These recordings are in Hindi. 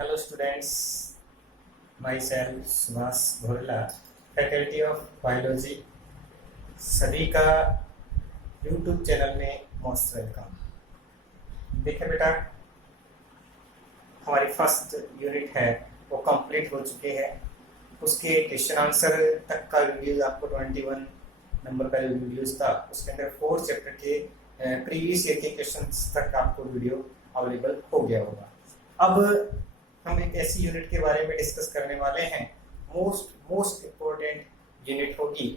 Hello students, myself Subhash Bhorla, faculty of biology. सभी का यूट्यूब चैनल में मोस्ट वेलकम। देखिए बेटा, हमारी फर्स्ट यूनिट है वो कंप्लीट हो चुके हैं। उसके क्वेश्चन आंसर तक का वीडियो आपको 21 नंबर का जो वीडियोस था उसके अंदर 4 चैप्टर के प्रीवियस ईयर के क्वेश्चंस तक आपको वीडियो अवेलेबल हो गया होगा। अब हम एक ऐसी यूनिट के बारे में डिस्कस करने वाले हैं, मोस्ट इम्पोर्टेंट यूनिट होगी,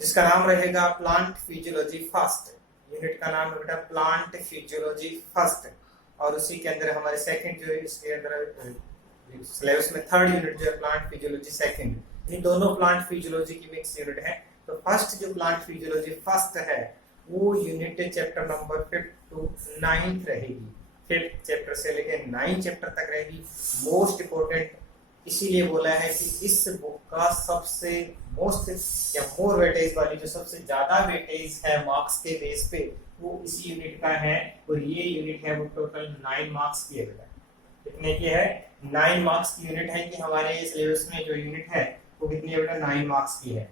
जिसका नाम रहेगा प्लांट फिजियोलॉजी फर्स्ट। यूनिट का नाम है बेटा प्लांट फिजियोलॉजी फर्स्ट, और उसी के अंदर हमारे सेकंड जो है इसके अंदर सिलेबस में थर्ड यूनिट जो है प्लांट फिजियोलॉजी सेकंड। इन दोनों प्लांट फिजियोलॉजी की मिक्स यूनिट है। तो फर्स्ट जो प्लांट फिजियोलॉजी फर्स्ट है वो यूनिट चैप्टर नंबर 5 to 9 रहेगी। 5th चैप्टर से लेकर 9 चैप्टर तक रहेगी। मोस्ट इम्पोर्टेंट इसीलिए बोला है कि इस बुक का सबसे मोस्ट या मोर वेटेज वाली जो सबसे ज्यादा वेटेज है मार्क्स के बेस पे वो इसी यूनिट का है, और ये यूनिट है वो टोटल 9 मार्क्स की है बेटा। कितने की है? 9 मार्क्स की यूनिट है। कि हमारे सिलेबस में जो यूनिट है वो कितनी है बेटा? 9 मार्क्स की है।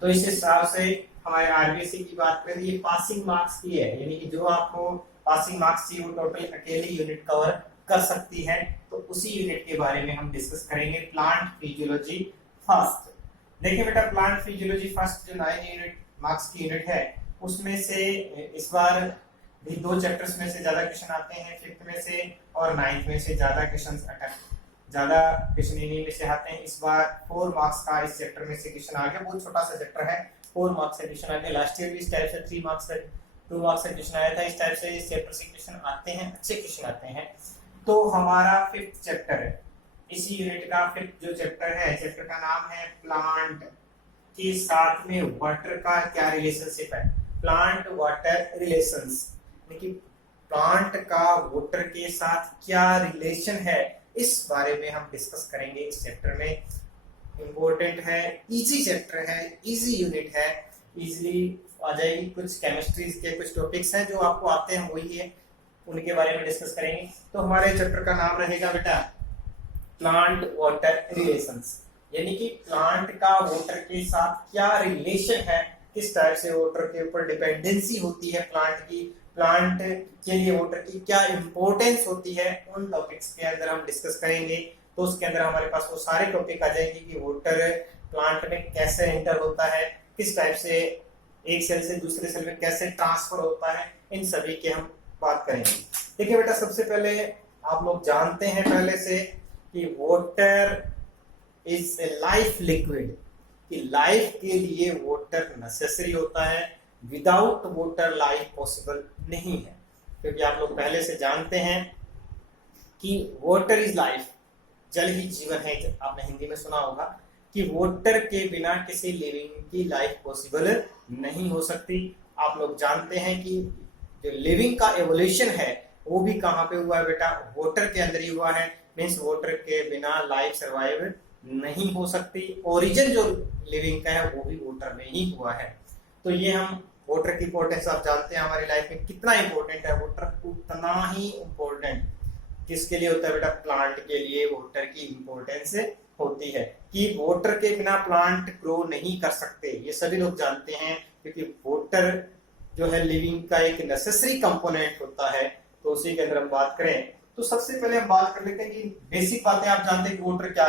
तो इस हिसाब से हमारे आरबीएससी की बात करें ये पासिंग मार्क्स की है, यानी कि जो आपको पासिंग मार्क्स चाहिए वो टोटल अकेली यूनिट कवर कर सकती है। तो उसी यूनिट के बारे में हम डिस्कस करेंगे, प्लांट फिजियोलॉजी फर्स्ट। देखिए बेटा, प्लांट फिजियोलॉजी फर्स्ट जो 9 यूनिट मार्क्स की यूनिट है उसमें से इस बार भी 2 चैप्टर्स में से ज्यादा क्वेश्चन आते हैं, 5th में से और 9th में से ज्यादा क्वेश्चन इन्हीं में से आते हैं। इस बार 4 मार्क्स का इस चैप्टर में से क्वेश्चन आ गया। बहुत छोटा सा चैप्टर है, 4 मार्क्स का क्वेश्चन आ गया। लास्ट ईयर भी इस टाइप से 3 मार्क्स का 2 मार्क्स का क्वेश्चन आया था। इस टाइप से इस चैप्टर से क्वेश्चन आते हैं, अच्छे क्वेश्चन आते हैं। तो हमारा 5th चैप्टर है, इसी यूनिट का 5th जो चैप्टर है, चैप्टर का नाम है प्लांट के साथ में वाटर का क्या रिलेशनशिप है। प्लांट वाटर रिलेशंस, यानी कि प्लांट का वाटर के साथ क्या रिलेशन है, इस बारे में हम डिस्कस करेंगे इस चैप्टर में। इंपॉर्टेंट है, इजी चैप्टर है, इजी यूनिट है, इजीली आ जाएगी। कुछ केमिस्ट्री के कुछ टॉपिक्स हैं जो आपको आते हैं वही है, उनके बारे में डिस्कस करेंगे। तो हमारे चैप्टर का नाम रहेगा बेटा प्लांट वाटर रिलेशंस, यानी कि प्लांट का वाटर के साथ क्या रिलेशन है, किस टाइप से वाटर के ऊपर डिपेंडेंसी होती है प्लांट की, प्लांट के लिए वाटर की क्या इंपॉर्टेंस होती है, उन टॉपिक्स के अंदर हम डिस्कस करेंगे। तो उसके अंदर हमारे पास वो सारे टॉपिक आ जाएंगे कि वाटर प्लांट में कैसे एंटर होता है, किस टाइप से एक सेल से दूसरे सेल में कैसे ट्रांसफर होता है, इन सभी के हम बात करेंगे। देखिए बेटा, सबसे पहले आप लोग जानते हैं पहले से कि water is a life liquid, कि लाइफ के लिए वाटर नेसेसरी होता है। विदाउट वाटर लाइफ पॉसिबल नहीं है, क्योंकि आप लोग पहले से जानते हैं कि वाटर इज लाइफ, जल ही जीवन है। आपने हिंदी में सुना होगा कि वाटर के बिना किसी लिविंग की लाइफ पॉसिबल नहीं हो सकती। आप लोग जानते हैं कि जो लिविंग का एवोल्यूशन है वो भी कहाँ पे हुआ है बेटा? वाटर के अंदर ही हुआ है। मीन्स वाटर के बिना लाइफ सर्वाइव नहीं हो सकती। ओरिजिन जो लिविंग का है वो भी वाटर में ही हुआ है। तो ये हम वाटर की इंपॉर्टेंस आप जानते हैं, हमारी लाइफ में कितना इंपॉर्टेंट है वाटर, उतना ही इंपॉर्टेंट किसके लिए होता है बेटा? प्लांट के लिए वाटर की इंपॉर्टेंस होती है, कि वाटर के बिना प्लांट ग्रो नहीं कर सकते। ये सभी लोग जानते हैं, क्योंकि वाटर जो है लिविंग का एक नेसेसरी कंपोनेंट होता है। तो उसी के अंदर हम बात करें तो सबसे पहले हम बात कर लेते हैं कि बेसिक बातें आप जानते हैं कि वाटर क्या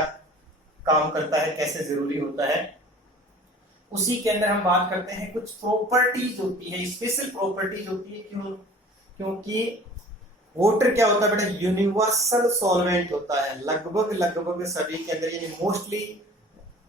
काम करता है, कैसे जरूरी होता है। उसी के अंदर हम बात करते हैं कुछ प्रॉपर्टीज होती है, स्पेशल प्रॉपर्टीज होती है। क्योंकि वाटर क्या होता है बेटा? यूनिवर्सल सॉल्वेंट होता है। लगभग सभी के अंदर, यानी मोस्टली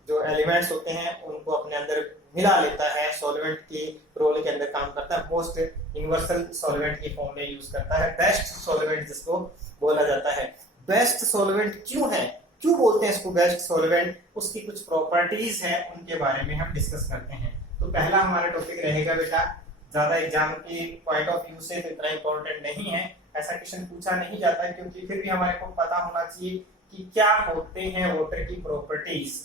जो एलिमेंट्स होते हैं उनको अपने अंदर मिला लेता है, सॉल्वेंट की रोल के अंदर काम करता है। मोस्ट यूनिवर्सल सॉल्वेंट की फॉर्म में यूज करता है, बेस्ट सॉल्वेंट जिसको बोला जाता है। बेस्ट सॉल्वेंट क्यों है, क्यों बोलते हैं इसको बेस्ट सॉल्वेंट? उसकी कुछ प्रॉपर्टीज है, उनके बारे में हम डिस्कस करते हैं। तो पहला हमारा टॉपिक रहेगा बेटा, ज्यादा एग्जाम की पॉइंट ऑफ व्यू से तो इतना इंपॉर्टेंट नहीं है, ऐसा क्वेश्चन पूछा नहीं जाता है, क्योंकि फिर भी हमारे को पता होना चाहिए कि क्या होते हैं वाटर की प्रॉपर्टीज।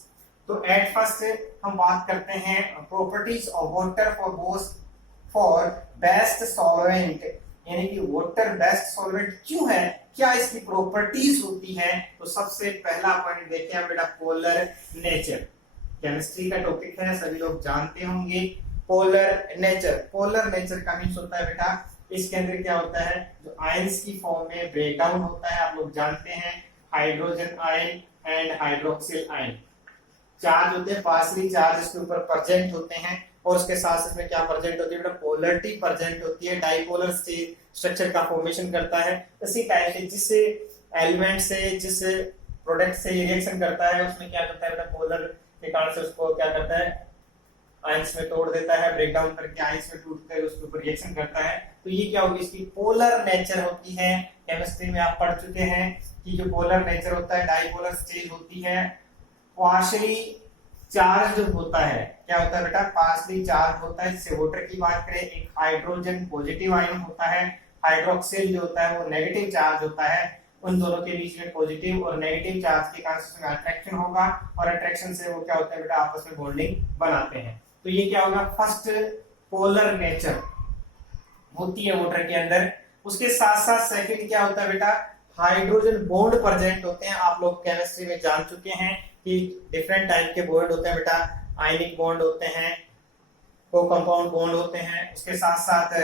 तो एट फर्स्ट हम बात करते हैं properties of water for best solvent यानी कि वाटर बेस्ड सॉल्वेंट क्यों है, क्या इसकी प्रॉपर्टीज होती हैं। तो सबसे पहला पॉइंट देखिए हम बेटा, पोलर नेचर। केमिस्ट्री का टॉपिक है, सभी लोग जानते होंगे। पोलर नेचर, पोलर नेचर का मीन्स होता है बेटा, इसके अंदर क्या होता है, जो आयंस की फॉर्म में ब्रेक डाउन होता है, आप लोग जानते हैं, hydrogen ion and hydroxyl ion charge होते हैं, पार्शली चार्ज इसके ऊपर प्रेजेंट होते हैं, और उसके साथ इसमें क्या प्रेजेंट होती है बेटा, पोलरिटी प्रेजेंट होती है, डाइपोलर स्ट्रक्चर का फॉर्मेशन करता है। इसी टाइप से जिस एलिमेंट से, जिस प्रोडक्ट से रिएक्शन करता है, उसमें क्या करता है बेटा, पोलर के कारण से उसको क्या करता है, आयंस में तोड़ देता है, ब्रेक डाउन करके आयंस में टूटकर उसके ऊपर रिएक्शन करता है। तो ये क्या होगी, इसकी पोलर नेचर होती है। केमिस्ट्री में आप पढ़ चुके हैं कि जो पोलर नेचर होता है, डाइपोलर स्टेज होती है, पार्शियली चार्ज होता है। क्या होता है बेटा, पार्शियली चार्ज होता है। जैसे वाटर की बात करें, एक हाइड्रोजन पॉजिटिव आयन होता है, हाइड्रोक्सिल जो होता है वो नेगेटिव चार्ज होता है। उन दोनों के बीच में पॉजिटिव और नेगेटिव चार्ज के कारण अट्रैक्शन होगा, और अट्रैक्शन से वो क्या होता है बेटा, आपस में बॉन्डिंग बनाते हैं। तो ये क्या होगा, फर्स्ट पोलर नेचर होती है वाटर के अंदर। उसके साथ साथ सेकंड क्या होता है बेटा, हाइड्रोजन बॉन्ड प्रेजेंट होते हैं। आप लोग केमिस्ट्री में जान चुके हैं कि डिफरेंट टाइप के बॉन्ड होते हैं बेटा, आयनिक बॉन्ड होते हैं, को कंपाउंड बॉन्ड होते हैं, उसके साथ साथ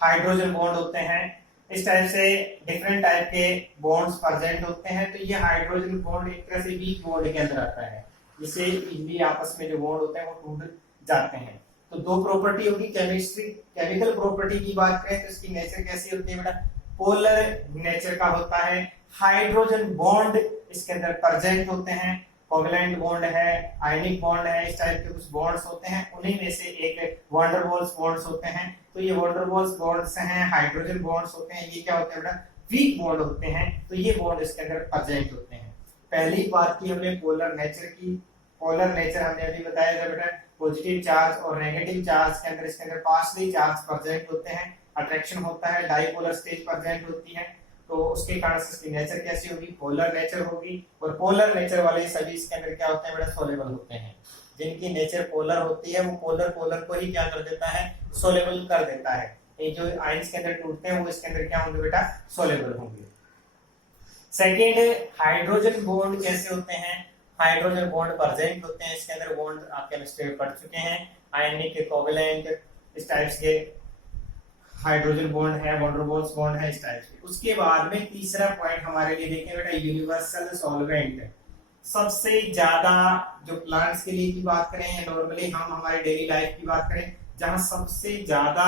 हाइड्रोजन बॉन्ड होते हैं। इस टाइप से डिफरेंट टाइप के बॉन्ड्स प्रेजेंट होते हैं। तो ये हाइड्रोजन बॉन्ड एक तरह से वीक बॉन्ड के अंदर आता है, जिससे इजीली आपस में जो बॉन्ड होते हैं वो टूट जाते हैं। तो दो प्रॉपर्टी होगी, केमिस्ट्री केमिकल प्रॉपर्टी की बात करें तो इसकी नेचर कैसी होती है बेटा, पोलर नेचर का होता है। हाइड्रोजन बॉन्ड इसके अंदर प्रेजेंट होते हैं, कोवैलेंट बॉन्ड है, आयनिक बॉन्ड है, इस टाइप के कुछ बॉन्ड्स होते हैं। उन्हीं में से एक वैन वाल्स बॉन्ड्स होते हैं। तो ये वैन वाल्स बॉन्ड्स हैं, हाइड्रोजन बॉन्ड्स होते हैं। ये क्या होते हैं बेटा, वीक बॉन्ड होते हैं। तो ये बॉन्ड इसके अंदर प्रेजेंट होते हैं। पहली बात की हमने पोलर नेचर की। पोलर नेचर हमने अभी बताया था बेटा, पॉजिटिव चार्ज और नेगेटिव चार्ज के अंदर इसके अंदर पार्शियली चार्ज प्रेजेंट होते हैं, अट्रैक्शन होता है, डाइपोलर स्टेज प्रेजेंट होती है। तो उसके कारण से इसकी नेचर कैसी होगी, पोलर नेचर होगी। और पोलर नेचर वाले सभी इसके अंदर क्या होते हैं बेटा, सोलेबल होते हैं। जिनकी नेचर पोलर होती है वो पोलर पोलर को ही क्या कर देता है, सोलेबल कर देता है। ये जो आयंस के अंदर टूटते हैं वो इसके अंदर क्या होंगे बेटा, सोलेबल होंगे। सेकेंड, हाइड्रोजन बॉन्ड कैसे होते हैं, हाइड्रोजन बॉन्ड प्रेजेंट होते हैं इसके अंदर। बॉन्ड आप केमिस्ट्री में पढ़ चुके हैं, आयनिक, कोवैलेंट, इस टाइप्स के हाइड्रोजन बॉन्ड है, वैन डर वाल्स बॉन्ड है, इस टाइप के। उसके बाद में तीसरा पॉइंट हमारे लिए देखें बेटा, यूनिवर्सल सॉल्वेंट। सबसे ज्यादा जो प्लांट्स के लिए की बात करें या नॉर्मली हम हमारे डेली लाइफ की बात करें, जहां सबसे ज्यादा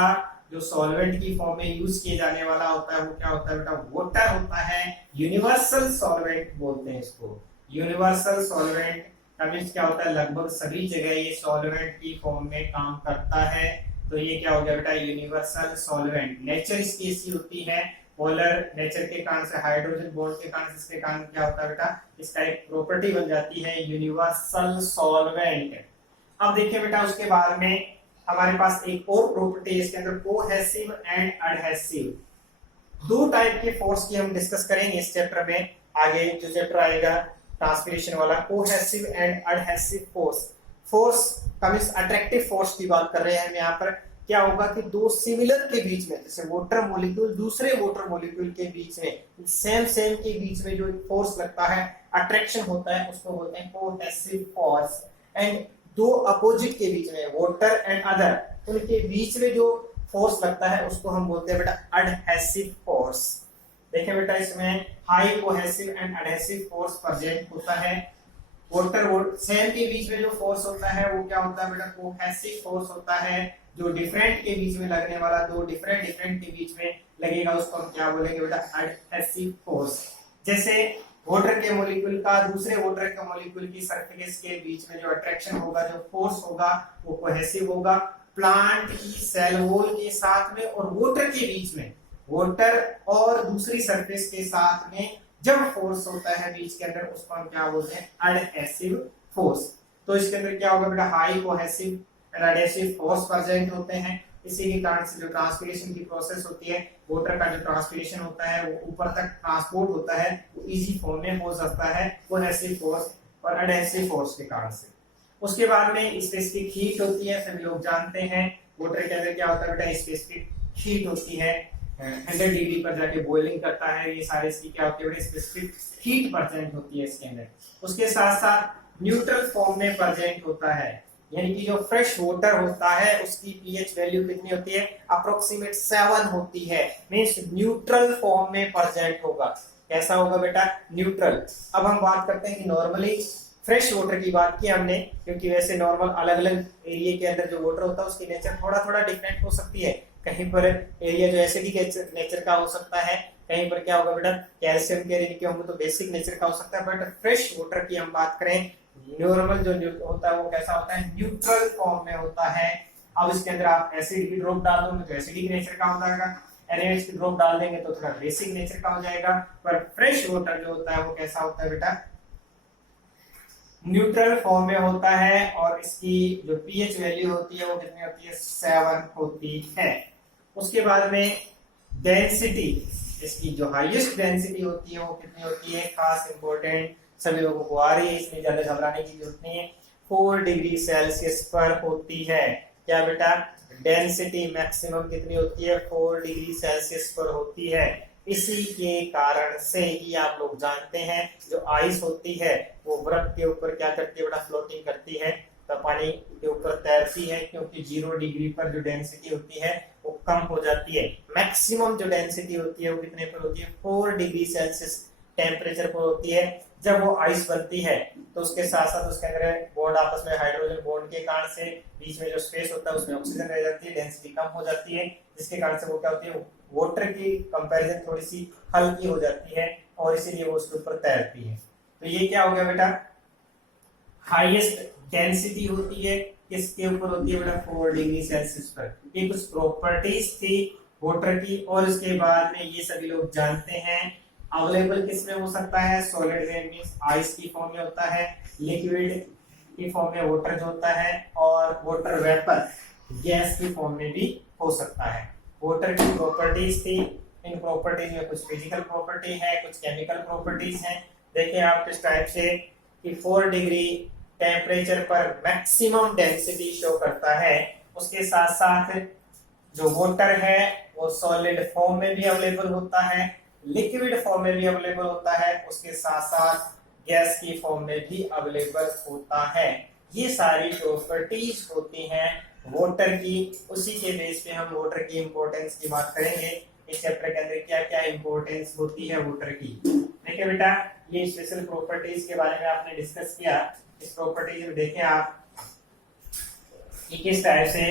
जो सॉल्वेंट की फॉर्म में यूज किए जाने वाला होता है वो क्या होता है बेटा, वाटर होता है। यूनिवर्सल सॉल्वेंट बोलते हैं इसको। यूनिवर्सल सॉल्वेंट का मींस क्या होता है, लगभग सभी जगह ये सॉल्वेंट की फॉर्म में काम करता है। तो ये क्या हो गया बेटा, यूनिवर्सल सॉल्वेंट। नेचर इसकी ऐसी होती है, पोलर नेचर के कारण से, हाइड्रोजन बॉन्ड के कारण से इसके कारण क्या होता है बेटा, इसका एक प्रॉपर्टी बन जाती है यूनिवर्सल सॉल्वेंट। अब देखिए बेटा, उसके बाद में हमारे पास एक और प्रॉपर्टी इसके अंदर, कोहेसिव एंड एडहेसिव। दो टाइप के फोर्स की हम डिस्कस करेंगे इस चैप्टर में। आगे जो चैप्टर आएगा ट्रांसपिरेशन वाला, cohesive and adhesive force. Force का मींस अट्रैक्टिव फोर्स की बात कर रहे हैं हम यहाँ पर। क्या होगा कि दो सिमिलर के बीच में, जैसे वाटर मॉलिक्यूल दूसरे वाटर मॉलिक्यूल के बीच में, सेम के बीच में जो फोर्स लगता है, अट्रैक्शन होता है, उसको बोलते हैं कोहेसिव फोर्स। एंड दो अपोजिट के बीच में, वाटर एंड अदर, उनके बीच में जो फोर्स लगता है उसको हम बोलते हैं बेटा एडहेसिव फोर्स। देखिए बेटा, इसमें high cohesive and adhesive force present होता है। वाटर सेम के बीच में जो फोर्स होता है वो क्या होता है बेटा, कोहेसिव फोर्स होता है। जो डिफरेंट के बीच में लगने वाला, दो डिफरेंट के बीच में लगेगा, उसको हम क्या बोलेंगे बेटा, एडहेसिव फोर्स। जैसे वाटर के मॉलिक्यूल का दूसरे वाटर के मॉलिक्यूल की सरफेस के बीच में जो अट्रैक्शन होगा, जो फोर्स होगा, वो कोहेसिव होगा। प्लांट की सेल वॉल के साथ में और वाटर के बीच में, वाटर और दूसरी सरफेस के साथ में जब फोर्स होता है बीच के अंदर, उसको हम क्या बोलते हैं, एडहेसिव फोर्स। तो इसके अंदर क्या होगा बेटा, high cohesive and adhesive force present होते हैं। इसी के कारण से जो ट्रांसपिरेशन की प्रोसेस होती है, वाटर का जो ट्रांसपिरेशन होता है वो ऊपर तक ट्रांसपोर्ट होता है, वो इजी फॉर्म में हो सकता है कोहेसिव फोर्स और एडहेसिव फोर्स के कारण से। उसके बाद में स्पेसिफिक हीट होती है, सभी लोग जानते हैं वाटर के अंदर क्या होता है बेटा, स्पेसिफिक हीट होती है। 100 डिग्री पर जाके बॉइलिंग करता है, ये सारे इसकी क्या होती है बेटा, स्पेसिफिक हीट प्रेजेंट होती है इसके अंदर। उसके साथ साथ न्यूट्रल फॉर्म में प्रेजेंट होता है, यानी कि जो फ्रेश वाटर होता है उसकी पीएच वैल्यू कितनी होती है, अप्रोक्सीमेट 7 होती है, मींस न्यूट्रल फॉर्म में प्रेजेंट होगा। कैसा होगा बेटा, न्यूट्रल। अब हम बात करते हैं कि नॉर्मली फ्रेश वाटर की बात की हमने, क्योंकि वैसे नॉर्मल अलग अलग एरिया के अंदर जो वाटर होता है उसकी नेचर थोड़ा थोड़ा डिफरेंट हो सकती है। कहीं पर एरिया जो एसिडिक नेचर का हो सकता है, कहीं पर क्या होगा बेटा, कैल्शियम के के होंगे तो बेसिक नेचर का हो सकता है। बट फ्रेश वाटर की हम बात करें, नॉर्मल जो होता है वो कैसा होता है, न्यूट्रल फॉर्म में होता है। अब इसके अंदर आप एसिड की ड्रॉप डाल दोगे तो एसिडिक नेचर का हो जाएगा, NaOH की ड्रॉप डाल देंगे तो थोड़ा बेसिक नेचर का हो जाएगा। पर फ्रेश वाटर जो होता है वो कैसा होता है बेटा, न्यूट्रल फॉर्म में होता है, और इसकी जो पीएच वैल्यू होती है वो कितनी होती है, 7 होती है। उसके बाद में डेंसिटी, इसकी जो हाईएस्ट डेंसिटी होती है वो कितनी होती है, खास इंपॉर्टेंट, सभी लोगों को आ रही है, इसमें ज्यादा घबराने की जरूरत नहीं है, 4 डिग्री सेल्सियस पर होती है। क्या बेटा, डेंसिटी मैक्सिमम कितनी होती है, 4 डिग्री सेल्सियस पर होती है। इसी के कारण से ही आप लोग जानते हैं जो आइस होती है वो बर्फ के ऊपर क्या करती है बेटा, फ्लोटिंग करती है, तो पानी के ऊपर तैरती है, क्योंकि 0 डिग्री पर जो डेंसिटी होती है वो कम हो जाती है। मैक्सिमम जो डेंसिटी होती है वो कितने पर होती है, 4 डिग्री सेल्सियस टेम्परेचर पर होती है। जब वो आइस बनती है तो उसके साथ साथ उसके अंदर बॉन्ड आपस में हाइड्रोजन बॉन्ड के कारण से बीच में जो स्पेस होता है उसमें ऑक्सीजन रह जाती है, डेंसिटी कम हो जाती है, जिसके कारण से वो क्या होती है, वाटर की कंपैरिजन थोड़ी सी हल्की हो जाती है, और इसीलिए वो उसके ऊपर तैरती है। तो ये क्या हो गया बेटा, हाईएस्ट डेंसिटी होती है, किसके ऊपर होती है बेटा, 4 डिग्री सेल्सियस पर। ये कुछ प्रॉपर्टीज थी वाटर की, और उसके बाद में ये सभी लोग जानते हैं अवेलेबल किस में हो सकता है, सॉलिड में मींस आइस की फॉर्म में होता है, लिक्विड की फॉर्म में वाटर जो होता है, और वाटर वेपर गैस की फॉर्म में भी हो सकता है। वाटर की प्रॉपर्टीज थी, इन प्रॉपर्टीज में कुछ फिजिकल प्रॉपर्टी है, कुछ केमिकल प्रॉपर्टीज हैं। देखिए आप किस टाइप से कि 4 डिग्री टेम्परेचर पर मैक्सिमम डेंसिटी शो करता है। उसके साथ साथ जो वाटर है वो सॉलिड फॉर्म में भी अवेलेबल होता है, लिक्विड फॉर्म में भी अवेलेबल होता है, उसके साथ साथ गैस की फॉर्म में भी अवेलेबल होता है। ये सारी प्रॉपर्टीज होती हैं वाटर की। उसी के बेस पे हम वाटर की इंपॉर्टेंस की बात करेंगे। इस चैप्टर के अंदर क्या क्या इंपॉर्टेंस होती है वाटर की। देखिए बेटा, ये स्पेशल प्रॉपर्टीज के बारे में आपने डिस्कस किया। इस प्रॉपर्टीज में देखें आप कि किस टाइप से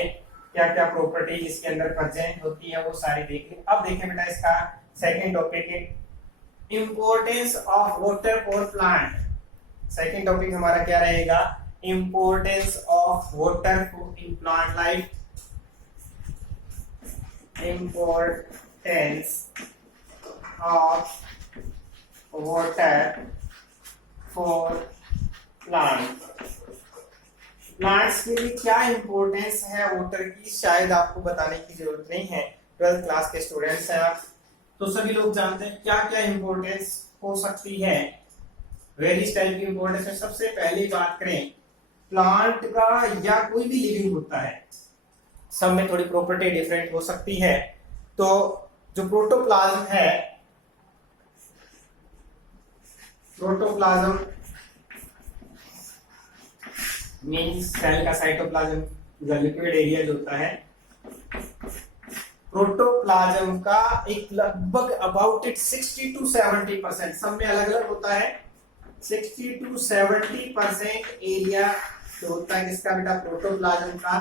क्या क्या प्रॉपर्टीज इसके अंदर प्रेजेंट होती है, वो सारी देखें। अब देखें बेटा, इसका सेकंड टॉपिक है importance of water for plant. Second topic हमारा क्या रहेगा, importance of water in plant life, importance of water for plant। Plants के लिए क्या इंपॉर्टेंस है वाटर की, शायद आपको बताने की जरूरत नहीं है, 12th क्लास के स्टूडेंट्स हैं आप, तो सभी लोग जानते हैं क्या क्या इंपॉर्टेंस हो सकती है। वेरियस टाइप की इंपॉर्टेंस में सबसे पहली बात करें प्लांट का या कोई भी लिविंग होता है, सब में थोड़ी प्रॉपर्टी डिफरेंट हो सकती है। तो जो प्रोटोप्लाज्म है, प्रोटोप्लाज्म मींस सेल का साइटोप्लाज्म, जो लिक्विड एरिया जो होता है, प्रोटोप्लाज्म का एक लगभग अबाउट इट 60 to 70%, सब में अलग अलग होता है, 60 to 70% एरिया जो होता है किसका बेटा, प्रोटोप्लाज्म का।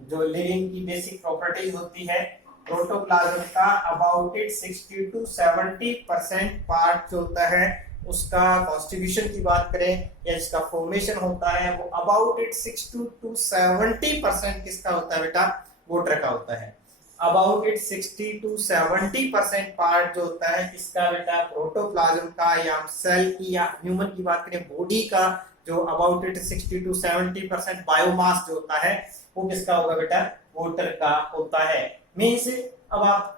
जो लिविंग की बेसिक प्रॉपर्टीज होती है प्रोटोप्लाज्म का, अबाउट इट 60 to 70% पार्ट जो होता है उसका कॉन्स्टिट्यूशन की बात करें या इसका फॉर्मेशन होता है, वो अबाउट इट 60 to 70% किसका होता है बेटा, वाटर का होता है। अबाउट इट 60 to 70% पार्ट जो होता है किसका बेटा, प्रोटोप्लाज्म का, या सेल की या ह्यूमन की बात करें बॉडी का, जो अबाउट इट 60 to 70% बायोमास जो होता है वो किसका होगा बेटा, वाटर का होता है। मींस अब आप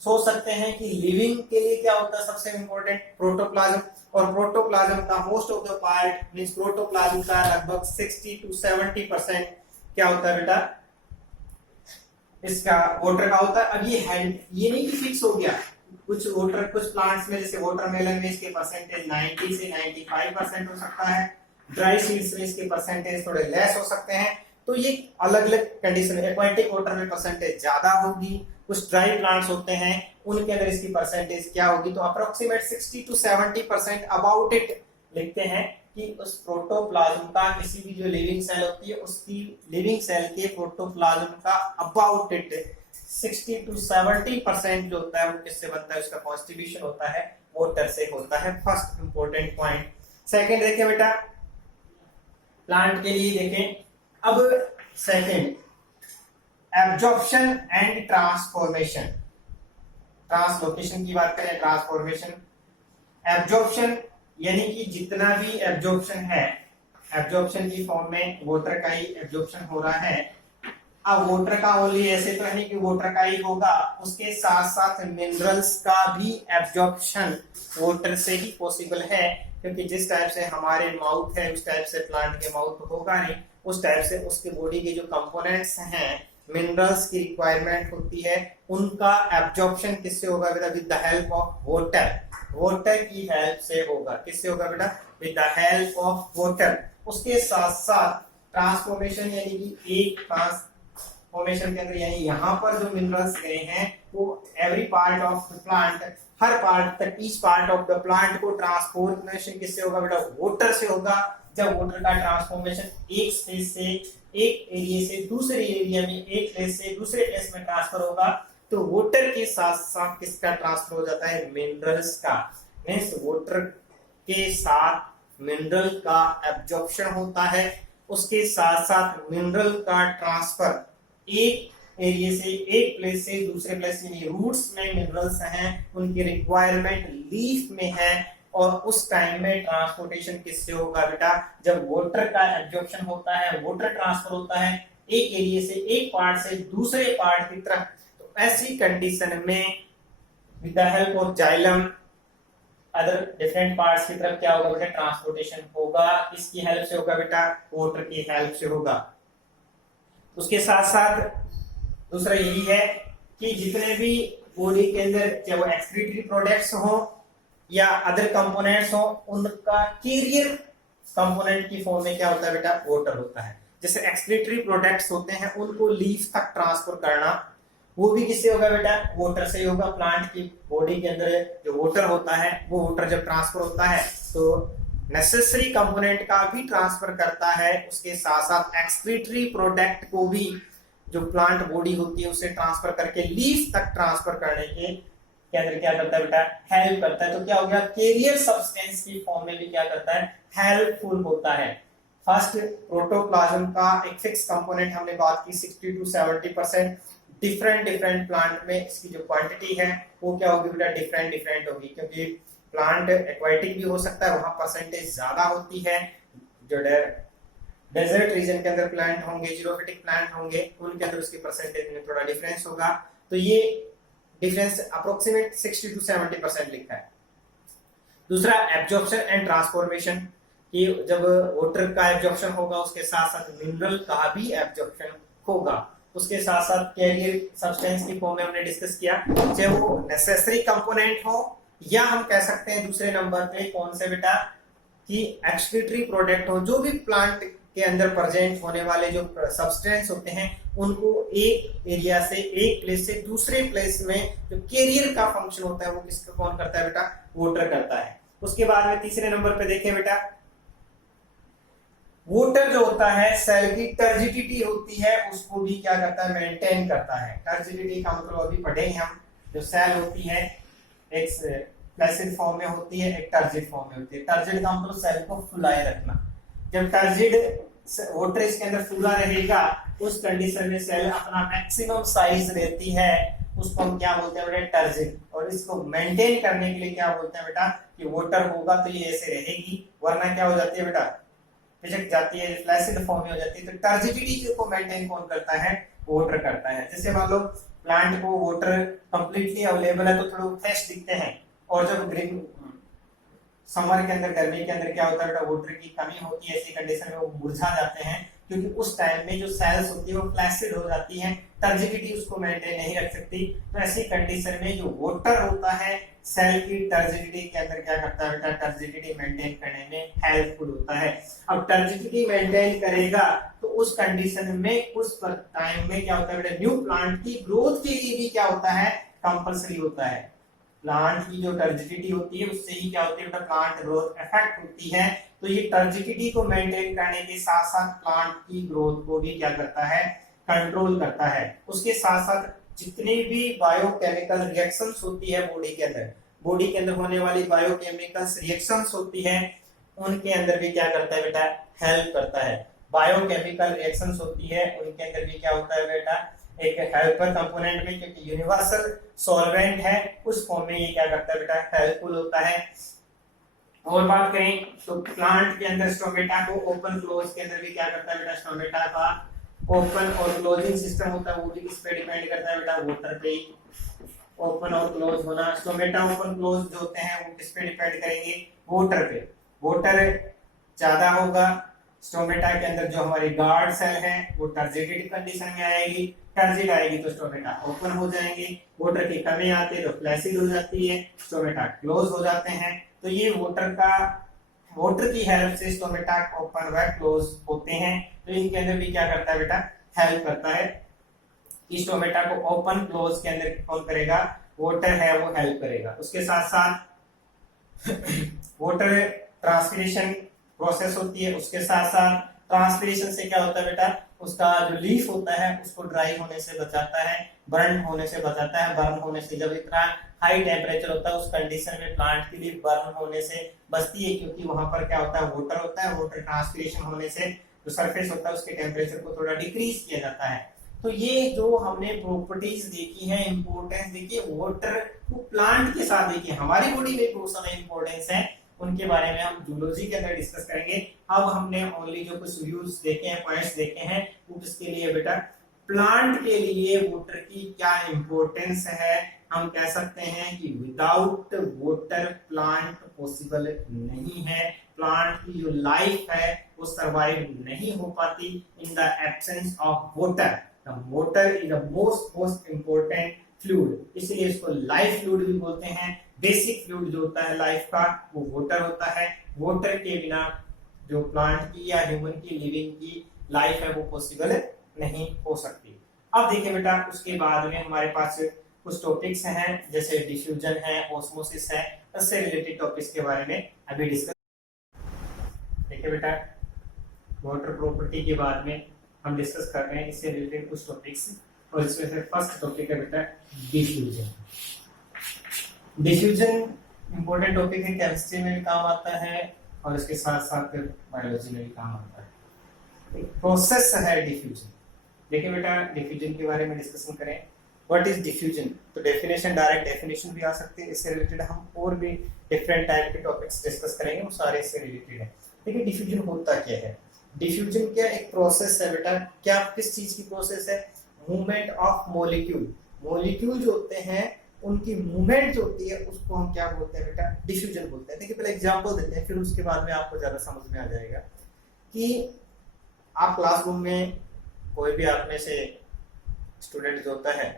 सोच सकते हैं कि लिविंग के लिए क्या होता है सबसे इंपॉर्टेंट, प्रोटोप्लाज्म, और प्रोटोप्लाज्म का most of the part means protoplasm का लगभग 60 to 70% क्या होता है बेटा, इसका वोटर का होता है। अब ये नहीं कि फिक्स हो गया, कुछ प्लांट्स में जैसे वाटरमेलन में इसके परसेंटेज 90 से 95% हो सकता है, ड्राई सीड्स में इसके परसेंटेज थोड़े लेस हो सकते हैं। तो ये अलग अलग कंडीशन है। एक्वाटिक वाटर में परसेंटेज ज्यादा होगी, कुछ ड्राई प्लांट्स होते हैं उनके अंदर इसकी परसेंटेज क्या होगी, तो अप्रोक्सीमेट 60 to 70% अबाउट इट लिखते हैं कि उस प्रोटोप्लाज्म का किसी भी जो लिविंग सेल होती है उसकी लिविंग सेल के प्रोटोप्लाज्म का अबाउट इट 60 to 70% जो होता है वो किससे बनता है, उसका कॉन्स्टिट्यूशन होता है वाटर से होता है। First important point. सेकंड देखें बेटा, प्लांट के लिए देखें अब second, absorption and transformation. Translocation की बात करें, ट्रांसफॉर्मेशन। एब्जॉर्प्शन यानी कि जितना भी एब्जॉर्प्शन है, एब्जॉर्प्शन की फॉर्म में वाटर का ही एब्जॉर्प्शन हो रहा है। अब वाटर का ओनली ऐसे तो नहीं कि वाटर का ही होगा, उसके साथ साथ मिनरल्स का भी एब्जॉर्प्शन वाटर से ही पॉसिबल है, क्योंकि जिस टाइप से हमारे माउथ है उस टाइप से प्लांट के माउथ होगा नहीं, उस टाइप से उसके बॉडी के जो कंपोनेंट्स हैं, मिनरल्स की रिक्वायरमेंट होती है, उनका एब्जॉर्प्शन किससे होगा बेटा, with the help of water. Water की हेल्प से होगा। किससे होगा बेटा, with the help of water. उसके साथ साथ ट्रांसफॉर्मेशन यानी कि एक ट्रांसफॉर्मेशन के अंदर यानी यहाँ पर जो मिनरल्स गए हैं वो every part of the plant, हर पार्ट तक, each part of the plant को ट्रांसफॉर्मेशन किससे होगा बेटा, वाटर से होगा। जब वाटर का ट्रांसफॉर्मेशन एक स्पेस से, एक एरिया से दूसरे एरिया में, एक प्लेस से दूसरे प्लेस में ट्रांसफर होगा, तो वाटर के साथ साथ किसका ट्रांसफर हो जाता है, मिनरल्स का। मींस वाटर के साथ मिनरल का एब्जॉर्प्शन होता है, उसके साथ साथ मिनरल का ट्रांसफर एक एरिया से, एक प्लेस से दूसरे प्लेस में। रूट्स में मिनरल्स हैं, उनकी रिक्वायरमेंट लीफ में है, और उस टाइम में ट्रांसपोर्टेशन किससे होगा बेटा, जब वाटर का एब्जॉर्प्शन होता है, वाटर ट्रांसफर होता है एक एरिया से, एक पार्ट से दूसरे पार्ट की तरफ। तो ऐसी कंडीशन में with the help of xylem other different parts की तरफ क्या होगा बेटा, ट्रांसपोर्टेशन होगा। किसकी हेल्प से होगा बेटा, वाटर की हेल्प से होगा। उसके साथ साथ दूसरा यही है कि जितने भी बॉडी के अंदर चाहे वो एक्सक्रीटरी प्रोडक्ट्स हो या अदर कंपोनेंट्स हो, उनका कैरियर कंपोनेंट की फॉर्म में क्या होता है बेटा, वाटर होता है। जैसे एक्सक्रीटरी प्रोडक्ट्स होते हैं उनको लीफ तक ट्रांसफर करना, वो भी किससे होगा बेटा, वाटर से ही होगा। प्लांट की बॉडी के अंदर जो वाटर होता है, वो वाटर जब ट्रांसफर होता है तो नेसेसरी कंपोनेंट का भी ट्रांसफर करता है, उसके साथ साथ एक्सक्रीटरी प्रोडक्ट को भी जो प्लांट बॉडी होती है उसे ट्रांसफर करके लीफ तक ट्रांसफर करने के अंदर क्या करता है बेटा, हेल्प करता है। तो क्या हो गया, कैरियर सब्सटेंस की फॉर्म में भी क्या करता है, हेल्पफुल होता है। फर्स्ट, प्रोटोप्लाज्म का एक फिक्स कंपोनेंट हमने बात की 60 to 70%। डिफरेंट प्लांट में इसकी जो क्वांटिटी है वो क्या होगी बेटा, डिफरेंट होगी, क्योंकि प्लांट एक्वाटिक भी हो सकता है, वहां परसेंटेज ज्यादा होती है। जो डेजर्ट रीजन के अंदर प्लांट होंगे, जीरोफिटिक प्लांट होंगे, उनके अंदर उसकी परसेंटेज में थोड़ा डिफरेंस होगा। तो ये डिफरेंस अप्रोक्सीमेट 60 to 70% लिखा है। दूसरा, एब्जॉर्प्शन एंड ट्रांसफॉर्मेशन, कि जब वाटर का एब्जॉर्प्शन होगा उसके साथ साथ मिनरल का भी एब्जॉर्प्शन होगा। उसके साथ साथ कैरियर सब्सटेंस की फॉर्म में हमने डिस्कस किया, चाहे वो नेसेसरी कंपोनेंट हो या हम कह सकते हैं दूसरे नंबर पे कौन से बेटा, कि एक्सक्रीटरी प्रोडक्ट हो। जो भी प्लांट के अंदर प्रेजेंट होने वाले जो सब्सटेंस होते हैं उनको एक एरिया से, एक प्लेस से दूसरे प्लेस में जो कैरियर का फंक्शन होता है वो किसका कौन करता है बेटा, वाटर करता है। उसके बाद में तीसरे नंबर पे देखें बेटा, वाटर जो होता है सेल की टर्जिडिटी होती है उसको भी क्या करता है, मेंटेन करता है। टर्जिडिटी का मतलब अभी पढ़ेंगे हम, जो सेल होती है एक फ्लैसिड फॉर्म में होती है, एक टर्जिड फॉर्म में होती है। टर्जिड का मतलब सेल को फुलाए रखना। जब टर्जिड वाटर इसके अंदर फूला रहेगा उस कंडीशन में सेल अपना मैक्सिमम साइज रहती है, उसको हम क्या बोलते हैं बेटा, टर्जिड। और इसको मेंटेन करने के लिए क्या बोलते हैं बेटा, कि वाटर होगा तो ये ऐसे रहेगी, वरना क्या हो जाती है बेटा, पिचक जाती है, फ्लैसिड फॉर्म में हो जाती है। तो टर्जिडिटी को मेंटेन कौन करता है, वाटर करता है। जैसे मान लो प्लांट को वाटर कंप्लीटली अवेलेबल है तो थोड़े फ्रेश दिखते हैं, और जब ग्रीन समर के अंदर, गर्मी के अंदर क्या होता है बेटा, वाटर की कमी होती है, ऐसी कंडीशन में वो मुरझा जाते हैं, क्योंकि उस टाइम में जो सेल्स होती है वो फ्लैसिड हो जाती है, टर्जिडिटी उसको मेंटेन नहीं रख सकती। तो ऐसी कंडीशन में जो वाटर होता है सेल की टर्जिडिटी के अंदर क्या करता है बेटा, टर्जिडिटी मेंटेन करने में हेल्पफुल होता है। अब टर्जिडिटी मेंटेन करेगा तो उस कंडीशन में उस टाइम में क्या होता है बेटा, न्यू प्लांट की ग्रोथ के लिए भी क्या होता है, कंपलसरी होता है। प्लांट की जो टर्जिडिटी होती है उससे ही क्या होती है बेटा, प्लांट ग्रोथ इफेक्ट होती है। तो ये टर्जिडिटी को मेंटेन करने के साथ साथ प्लांट की ग्रोथ को भी क्या करता है, कंट्रोल करता है। उसके साथ साथ जितनी भी बायोकेमिकल रिएक्शंस होती है बॉडी के अंदर होने वाली बायोकेमिकल रिएक्शंस होती है, उनके अंदर भी क्या करता है बेटा, हेल्प करता है। बायोकेमिकल रिएक्शंस होती है उनके अंदर भी क्या होता है बेटा, एक हेल्पर कंपोनेंट में, क्योंकि यूनिवर्सल सॉल्वेंट है उस फॉर्म में ये क्या करता है बेटा, हेल्पफुल होता है। और बात करें तो प्लांट के अंदर स्टोमेटा को ओपन क्लोज के अंदर भी क्या करता है बेटा, स्टोमेटा का ओपन और क्लोजिंग सिस्टम होता है, वो भी किस पे डिपेंड करता है बेटा, वाटर पे। ओपन और क्लोज होना, स्टोमेटा ओपन क्लोज जो होते हैं वो किस पे डिपेंड करेंगे, वाटर पे। वाटर ज्यादा होगा स्टोमेटा के अंदर, जो हमारी गार्ड सेल है वो टर्जिडिटी कंडीशन में आएगी, टर्जिड आएगी तो स्टोमेटा ओपन हो जाएंगे। वाटर की कमी आती है तो फ्लैसिड हो जाती है, स्टोमेटा क्लोज हो जाते हैं। तो ये वाटर की हेल्प से स्टोमेटा ओपन व क्लोज होते हैं। तो इनके अंदर भी क्या करता है बेटा, हेल्प करता है। स्टोमेटा को ओपन क्लोज के अंदर कौन करेगा, वाटर है वो हेल्प करेगा। उसके साथ साथ वाटर ट्रांसपिरेशन प्रोसेस होती है, उसके साथ साथ ट्रांसपिरेशन से क्या होता है बेटा, उसका जो लीफ होता है उसको ड्राई होने से बचाता है, बर्न होने से बचाता है। बर्न होने से, जब इतना हाई टेम्परेचर होता है उस कंडीशन में प्लांट की लीफ बर्न होने से बचती है, क्योंकि वहां पर क्या होता है, वाटर होता है। वाटर ट्रांसपिरेशन होने से जो सरफेस होता है उसके टेम्परेचर को थोड़ा डिक्रीज किया जाता है। तो ये जो हमने प्रॉपर्टीज देखी है, इंपॉर्टेंस देखी है वाटर को प्लांट के साथ देखी है, हमारी बॉडी में बहुत सारा इंपॉर्टेंस है, उनके बारे में हम जूलॉजी के अंदर डिस्कस करेंगे। अब हमने ओनली जो कुछ व्यूज देखे हैं, पॉइंट्स देखे हैं, वो किसके लिए बेटा, प्लांट के लिए वाटर की क्या इंपॉर्टेंस है। हम कह सकते हैं कि विदाउट वाटर प्लांट पॉसिबल नहीं है, प्लांट की जो लाइफ है वो सरवाइव नहीं हो पाती in the absence of water. The water is the most important fluid, इसलिए इसको लाइफ फ्लूइड भी बोलते हैं। बेसिक फ्लूइड जो होता है लाइफ का वो वाटर होता है। वाटर के बिना जो प्लांट की या ह्यूमन की लिविंग की लाइफ है वो पॉसिबल नहीं हो सकती। अब देखिए बेटा, उसके बाद में हमारे पास कुछ टॉपिक्स हैं, जैसे डिफ्यूजन है, ऑस्मोसिस है, उससे रिलेटेड टॉपिक्स के बारे में अभी डिस्कस। देखिए बेटा, वाटर प्रॉपर्टी के बाद में हम डिस्कस कर रहे हैं इससे रिलेटेड कुछ टॉपिक्स, और इसमें से फर्स्ट टॉपिक है बेटा डिफ्यूजन। डिफ्यूजन इंपॉर्टेंट टॉपिक है, केमिस्ट्री में भी काम आता है और इसके साथ साथ बायोलॉजी में भी काम आता है। एक प्रोसेस है डिफ्यूजन। देखिए बेटा, डिफ्यूजन के बारे में डिस्कशन करें। व्हाट इज डिफ्यूजन, तो डेफिनेशन, डायरेक्ट डेफिनेशन भी आ सकती है। इससे रिलेटेड हम और भी डिफरेंट टाइप के टॉपिक्स डिस्कस करेंगे, वो सारे इससे रिलेटेड है। देखिए डिफ्यूजन होता क्या है। डिफ्यूजन क्या एक प्रोसेस है बेटा, क्या किस चीज की प्रोसेस है, मूवमेंट ऑफ मॉलिक्यूल। मॉलिक्यूल जो होते हैं उनकी मूवमेंट जो होती है उसको हम क्या बोलते हैं बेटा, डिफ्यूजन बोलते हैं। देखिए पहले एग्जांपल देते हैं, फिर उसके बाद में आपको ज्यादा समझ में आ जाएगा कि आप क्लासरूम में कोई भी आप में से स्टूडेंट जो होता है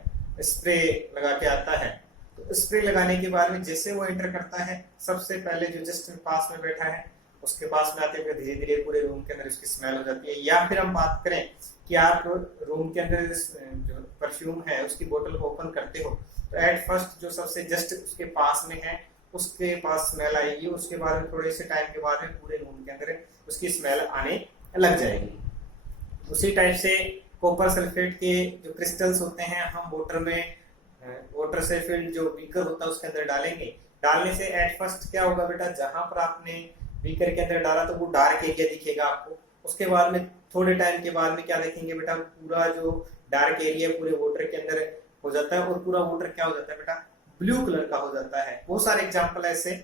स्प्रे लगा के आता है, तो स्प्रे लगाने के बाद में जैसे वो एंटर करता है, सबसे पहले जो जस्ट पास में बैठा है उसके पास में आते हुए धीरे धीरे पूरे रूम के अंदर उसकी स्मेल हो जाती है। या फिर हम बात करें कि आप रूम के अंदर जो परफ्यूम है उसकी बोतल को ओपन करते हो, तो एट फर्स्ट जो सबसे जस्ट उसके पास में है उसके पास स्मेल आएगी, उसके बाद में थोड़े से टाइम के बाद में पूरे रूम के अंदर उसकी स्मेल आने लग जाएगी। उसी टाइप से कॉपर सल्फेट के जो क्रिस्टल्स होते हैं हम वाटर सल्फेट जो बीकर होता है उसके अंदर डालेंगे। डालने से एट फर्स्ट क्या होगा बेटा, जहां पर आपने बीकर के अंदर डाला तो वो डार्क एरिया दिखेगा आपको। उसके बाद में थोड़े टाइम के बाद में क्या देखेंगे बेटा, पूरा जो डार्क एरिया पूरे वाटर के अंदर हो जाता है और पूरा वाटर क्या हो जाता है बेटा, ब्लू कलर का हो जाता है। बहुत सारे एग्जाम्पल ऐसे।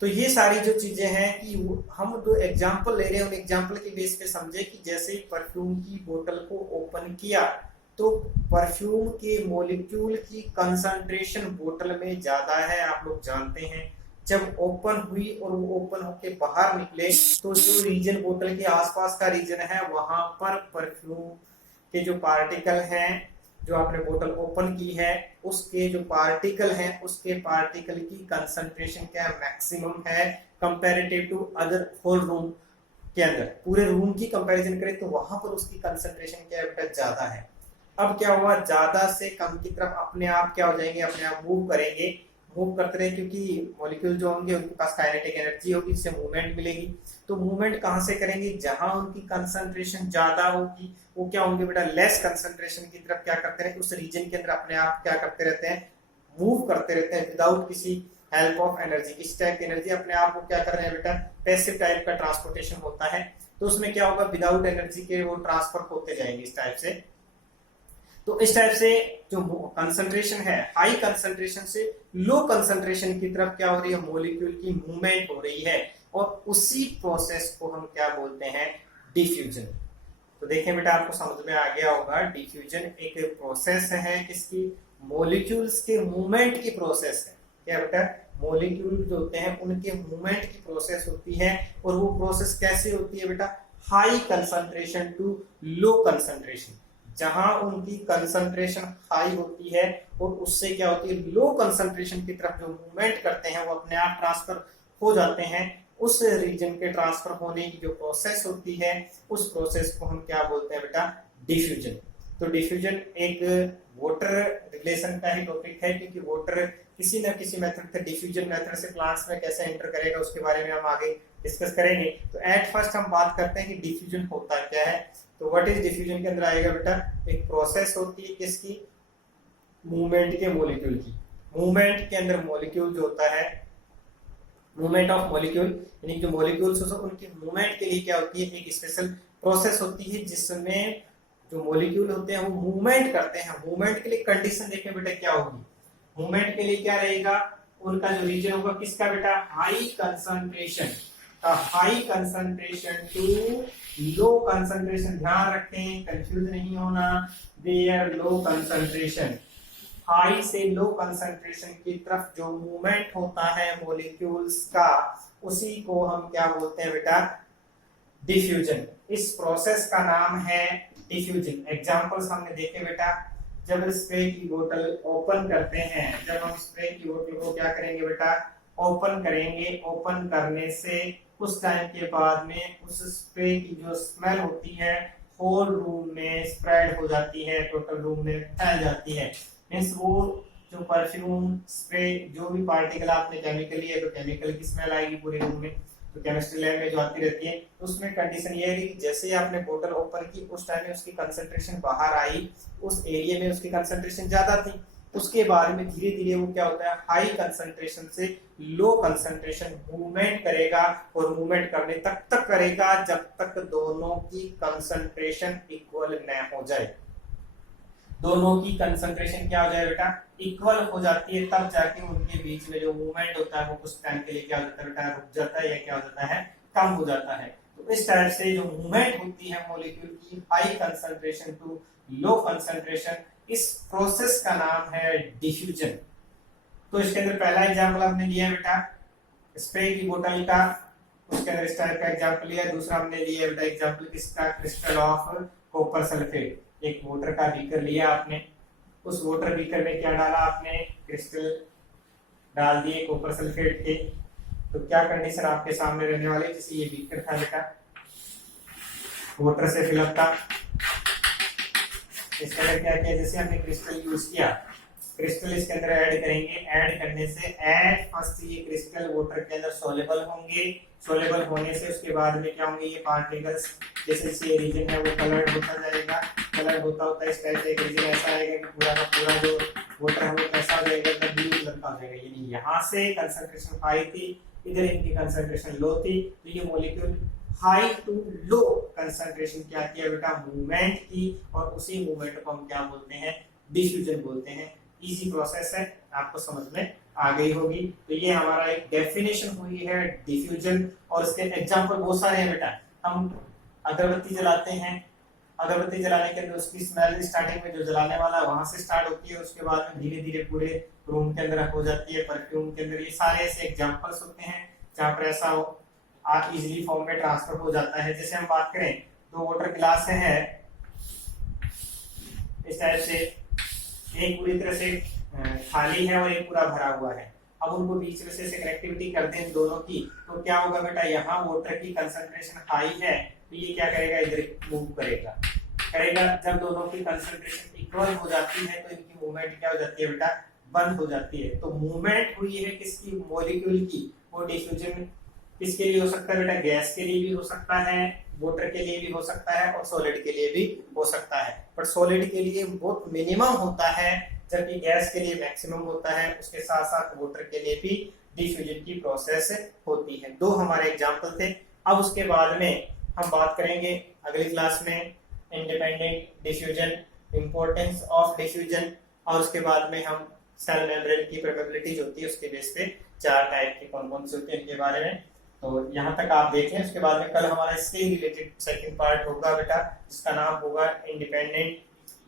तो ये सारी जो चीजें हैं कि हम जो एग्जाम्पल ले रहे हैं उन एग्जाम्पल के बेस पे समझे कि जैसे ही परफ्यूम की बोतल को ओपन किया तो परफ्यूम के मॉलिक्यूल की कंसंट्रेशन बोतल में ज्यादा है, आप लोग जानते हैं। जब ओपन हुई और वो ओपन होके बाहर निकले तो जो रीजन बोतल के आसपास का रीजन है वहां पर परफ्यूम के जो पार्टिकल हैं, जो आपने बोतल ओपन की है उसके जो पार्टिकल हैं उसके पार्टिकल की कंसंट्रेशन क्या मैक्सिमम है comparative to other whole room के अंदर। पूरे रूम की कंपैरिजन करें तो वहां पर उसकी कंसंट्रेशन क्या है ज्यादा है। अब क्या हुआ, ज्यादा से कम की तरफ अपने आप क्या हो जाएंगे, अपने आप मूव करेंगे, मूव करते रहे क्योंकि मॉलिक्यूल जो होंगे उनके पास काइनेटिक एनर्जी होगी, इससे मूवमेंट मिलेगी। तो मूवमेंट कहां से करेंगे, जहां उनकी कंसंट्रेशन ज्यादा होगी वो क्या होंगे बेटा, लेस कंसंट्रेशन की तरफ क्या करते हैं, उस रीजन के अंदर अपने आप क्या करते रहते हैं, मूव करते रहते हैं विदाउट किसी हेल्प ऑफ एनर्जी। इस टाइप की एनर्जी अपने आप को क्या कर रहे हैं बेटा, पैसिव टाइप का ट्रांसपोर्टेशन होता है। तो उसमें क्या होगा, विदाउट एनर्जी के वो ट्रांसफर होते जाएंगे इस टाइप से। तो इस टाइप से जो कंसंट्रेशन है हाई कंसंट्रेशन से लो कंसंट्रेशन की तरफ क्या हो रही है, मॉलिक्यूल की मूवमेंट हो रही है, और उसी प्रोसेस को हम क्या बोलते हैं, डिफ्यूजन। तो देखें बेटा आपको समझ में आ गया होगा, डिफ्यूजन एक प्रोसेस है किसकी, मॉलिक्यूल्स के मूवमेंट की प्रोसेस है। क्या बेटा, मॉलिक्यूल जो होते हैं उनके मूवमेंट की प्रोसेस होती है, और वो प्रोसेस कैसे होती है बेटा, high concentration to low concentration. जहां उनकी कंसंट्रेशन हाई होती है और उससे क्या होती है, लो कंसंट्रेशन की तरफ जो मूवमेंट करते हैं वो अपने आप ट्रांसफर हो जाते हैं। उस रीजन के ट्रांसफर होने की जो प्रोसेस होती है उस प्रोसेस को हम क्या बोलते हैं बेटा, डिफ्यूजन। तो डिफ्यूजन एक वाटर रिलेशन का ही टॉपिक है, क्योंकि वाटर किसी न किसी मेथड से, डिफ्यूजन मेथड से प्लांट्स में कैसे एंटर करेगा उसके बारे में हम आगे डिस्कस करेंगे। तो एट फर्स्ट हम बात करते हैं कि डिफ्यूजन होता क्या है। तो व्हाट इज डिफ्यूजन के अंदर आएगा बेटा, एक प्रोसेस होती है किसकी, मूवमेंट के मॉलिक्यूल की। मूवमेंट के अंदर मॉलिक्यूल जो होता है, मूवमेंट ऑफ मॉलिक्यूल, यानी जो मॉलिक्यूल्स होते हैं उनकी मूवमेंट के लिए क्या होती है, एक स्पेशल प्रोसेस होती है जिसमें जो मॉलिक्यूल होते हैं वो मूवमेंट करते हैं। मूवमेंट के लिए कंडीशन देखें बेटा क्या होगी, मूवमेंट के लिए क्या रहेगा, उनका जो रीजन होगा किसका बेटा, high concentration, high concentration to low concentration. ध्यान रखें, कंफ्यूज नहीं होना, देयर लो कंसंट्रेशन, हाई से लो कंसंट्रेशन की तरफ जो मूवमेंट होता है मॉलिक्यूल्स का, उसी को हम क्या बोलते हैं बेटा, डिफ्यूजन। इस प्रोसेस का नाम है डिफ्यूजन। एग्जांपल्स हमने देखे बेटा, जब स्प्रे की बोतल ओपन करते हैं, जब हम स्प्रे की बोतल को क्या करेंगे बेटा, ओपन करेंगे, ओपन करने से कुछ टाइम के बाद में उस स्प्रे की जो स्मेल होती है होल रूम में स्प्रेड हो जाती है, टोटल रूम में फैल जाती है। मींस वो जो परफ्यूम स्प्रे जो भी पार्टिकल आपने केमिकल लिया तो केमिकल की स्मेल आएगी पूरे रूम में। तो केमिस्ट्री लैब में जो आती रहती है उसमें कंडीशन ये है कि जैसे ही आपने बोतल ओपन की उस टाइम में उसकी कंसंट्रेशन बाहर आई, उस एरिया में उसकी कंसंट्रेशन ज्यादा थी, उसके बाद में धीरे धीरे वो क्या होता है, हाई कंसंट्रेशन से लो कंसंट्रेशन मूवमेंट करेगा, और मूवमेंट करने तक करेगा जब तक दोनों की कंसंट्रेशन इक्वल न हो जाए। दोनों की कंसंट्रेशन क्या हो जाए बेटा, इक्वल हो जाती है, तब जाके उनके बीच में जो मूवमेंट होता है वो कुछ टाइम के लिए क्या हो जाता है बेटा, रुक जाता है या क्या हो जाता है, कम हो जाता है। तो इस टाइप से जो मूवमेंट होती है मॉलिक्यूल की high concentration to low concentration, इस प्रोसेस का नाम है डिफ्यूजन। तो इसके अंदर पहला एग्जांपल हमने लिया बेटा स्प्रे की बोतल का, उसके अंदर इस टाइप का एग्जांपल लिया। दूसरा हमने लिया बेटा एग्जांपल किसका, क्रिस्टल ऑफ कॉपर सल्फेट। एक वाटर का बीकर लिया आपने, उस वाटर बीकर में क्या डाला आपने, क्रिस्टल डाल दिए कॉपर सल्फेट के। तो क्या कंडीशन आपके सामने रहने वाली, जैसे ये बीकर था बेटा, वाटर से फिलअप था, इसके अंदर क्या किया, जैसे हमने क्रिस्टल यूज किया, क्रिस्टल इसके अंदर ऐड करेंगे, ऐड करने से एट फर्स्ट ये क्रिस्टल वाटर के अंदर सोलेबल होंगे, सोलेबल होने से उसके बाद में क्या होंगे, ये पार्टिकल्स जैसे ये रीजन है वो कलर्ड होता जाएगा, कलर होता होता इस टाइप से एक रीजन ऐसा आएगा कि पूरा का पूरा जो वाटर है वो कैसा हो जाएगा, ब्लू कलर का हो जाएगा। यानी यहाँ से कंसंट्रेशन हाई थी, इधर इनकी कंसंट्रेशन लो थी, तो ये molecule high to low concentration क्या किया बेटा, मूवमेंट की, और उसी मूवमेंट को हम क्या बोलते हैं, डिफ्यूजन बोलते हैं। इजी प्रोसेस है, आपको समझ में आ गई होगी। तो ये हमारा एक डेफिनेशन हुई है डिफ्यूजन, और इसके एग्जांपल बहुत सारे हैं बेटा। हम अगरबत्ती जलाते हैं, अगरबत्ती जलाने के अंदर उसकी स्मेल स्टार्टिंग में जो जलाने वाला वहां से स्टार्ट होती है, उसके बाद में धीरे धीरे पूरे रूम के अंदर हो जाती है, परफ्यूम के अंदर। ये सारे ऐसे एग्जांपल्स होते हैं जहां पर ऐसा इजीली फॉर्म में ट्रांसफर हो जाता है। जैसे हम बात करें, दो वाटर गिलास है इस टाइप से, एक पूरी तरह से खाली है और एक पूरा भरा हुआ है। अब उनको बीच में से कनेक्टिविटी कर दें दोनों की, तो क्या होगा बेटा, यहाँ वाटर की कंसंट्रेशन हाई है तो ये क्या करेगा, इधर मूव करेगा। जब दोनों की कंसंट्रेशन इक्वल हो जाती है तो इनकी मूवमेंट क्या हो जाती है बेटा, बंद हो जाती है। तो मूवमेंट हुई है किसकी, मॉलिक्यूल की। वो डिफ्यूजन किसके लिए हो सकता है बेटा, गैस के लिए भी हो सकता है, वाटर के लिए भी हो सकता है और सॉलिड के लिए भी हो सकता है। पर सॉलिड के लिए बहुत मिनिमम होता है, जबकि गैस के लिए मैक्सिमम होता है। उसके साथ साथ वाटर के लिए भी डिफ्यूजन की प्रोसेस होती है। दो हमारे एग्जांपल थे। अब उसके बाद में हम बात करेंगे अगली क्लास में independent diffusion, importance of diffusion, और उसके बाद में हम सेल मेम्ब्रेन की प्रोबेबिलिटीज होती है उसके बेस पे 4 टाइप के कौन-कौन से होते हैं इनके बारे में। तो यहाँ तक आप देखें। उसके बाद में कल हमारा इससे रिलेटेड सेकंड पार्ट होगा बेटा, जिसका नाम होगा इंडिपेंडेंट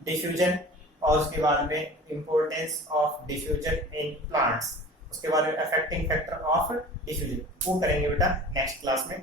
डिफ्यूजन, और उसके बाद में importance of diffusion in plants, उसके बाद में अफेक्टिंग फैक्टर ऑफ डिफ्यूजन। वो करेंगे बेटा नेक्स्ट क्लास में।